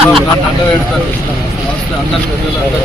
చంద్రబాబు నాయుడు అండ పెడతారు వస్తే అందరు పెద్దలు అందరూ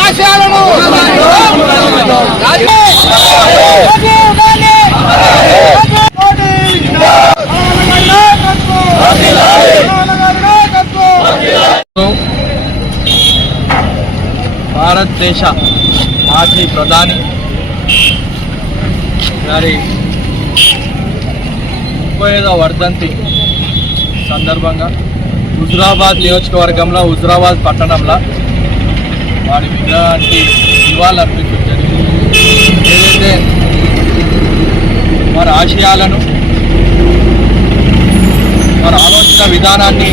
ఆశయాలను భారతదేశ మాజీ ప్రధాని గారి ముప్పై ఐదవ వర్ధంతి సందర్భంగా హుజురాబాద్ నియోజకవర్గంలో హుజురాబాద్ పట్టణంలో వారి విగ్రహానికి నివాళులు అర్పించడం జరిగింది. ఏదైతే వారి ఆశయాలను వారి ఆలోచన విధానాన్ని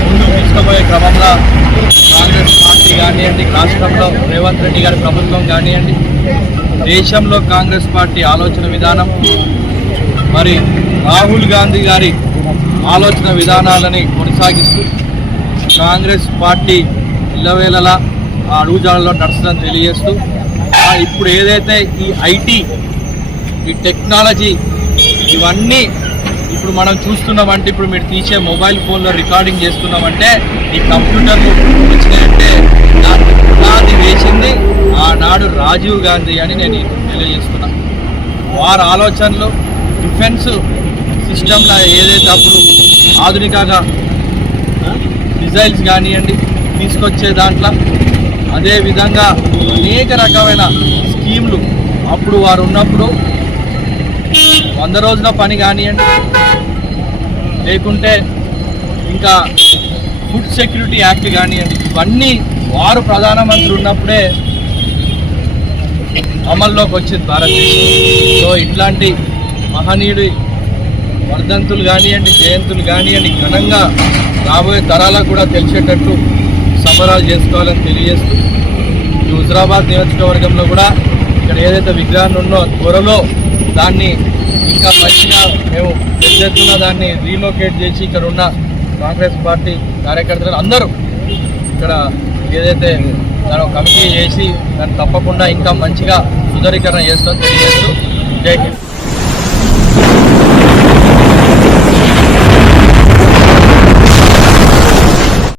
ముందుకు తీసుకుపోయే క్రమంలో కాంగ్రెస్ పార్టీ కానివ్వండి రాష్ట్రంలో రేవంత్ రెడ్డి గారి ప్రభుత్వం కానివ్వండి దేశంలో కాంగ్రెస్ పార్టీ ఆలోచన విధానం మరి రాహుల్ గాంధీ గారి ఆలోచన విధానాలని కొనసాగిస్తూ కాంగ్రెస్ పార్టీ ఇళ్ళవేళలా ఆ అడుగుజాడలో నడుస్తుందని తెలియజేస్తూ ఇప్పుడు ఏదైతే ఈ ఐటీ ఈ టెక్నాలజీ ఇవన్నీ ఇప్పుడు మనం చూస్తున్నామంటే ఇప్పుడు మీరు తీసే మొబైల్ ఫోన్లో రికార్డింగ్ చేస్తున్నామంటే ఈ కంప్యూటర్లు వచ్చినాయంటే దానికి పునాది వేసింది ఆనాడు రాజీవ్ గాంధీ అని నేను తెలియజేస్తున్నా. వారి ఆలోచనలు డిఫెన్స్ సిస్టంలో ఏదైతే అప్పుడు ఆధునికంగా మిజైల్స్ కానివ్వండి తీసుకొచ్చే దాంట్లో. అదేవిధంగా అనేక రకమైన స్కీమ్లు అప్పుడు వారు ఉన్నప్పుడు వంద రోజుల పని కానివ్వండి లేకుంటే ఇంకా ఫుడ్ సెక్యూరిటీ యాక్ట్ కానివ్వండి ఇవన్నీ వారు ప్రధానమంత్రి ఉన్నప్పుడే అమల్లోకి వచ్చింది భారతదేశం. సో ఇట్లాంటి మహనీయుడి వర్ధంతులు కానివ్వండి జయంతులు కానివ్వండి ఘనంగా రాబోయే తరాలకు కూడా తెలిసేటట్టు సంబరాలు చేసుకోవాలని తెలియజేస్తూ ఈ హుజరాబాద్ నియోజకవర్గంలో కూడా ఇక్కడ ఏదైతే విగ్రహాన్ని ఉన్నో త్వరలో దాన్ని ఇంకా మంచిగా మేము పెద్ద ఎత్తున దాన్ని రీలోకేట్ చేసి ఇక్కడ ఉన్న కాంగ్రెస్ పార్టీ కార్యకర్తలు అందరూ ఇక్కడ ఏదైతే దాని కమిటీ చేసి దాన్ని తప్పకుండా ఇంకా మంచిగా సుందరీకరణ చేస్తాం తెలియజేస్తూ జై హింద్.